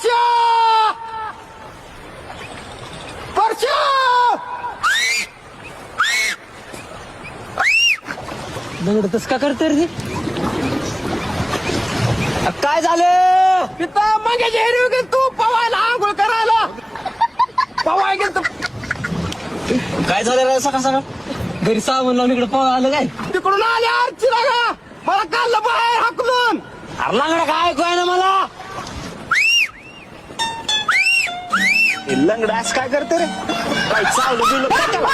परश्या परश्या दगड तस का करते रे? काय झालं? तिथं मग हिरवी गेल तू पवायला आंघोळ करायला पवाय गेल तू काय झालं रे सकाळ सकाळ? घरी साबण लावून इकडे पळून आलं काय? तिकडून आले आरची लागा मला काढलं बाहेर हाकलून. अरे लंगडा काय ऐकू आहे ना मला? लंगडास काय करते रे काय चावलं बिवलं काय त्याला?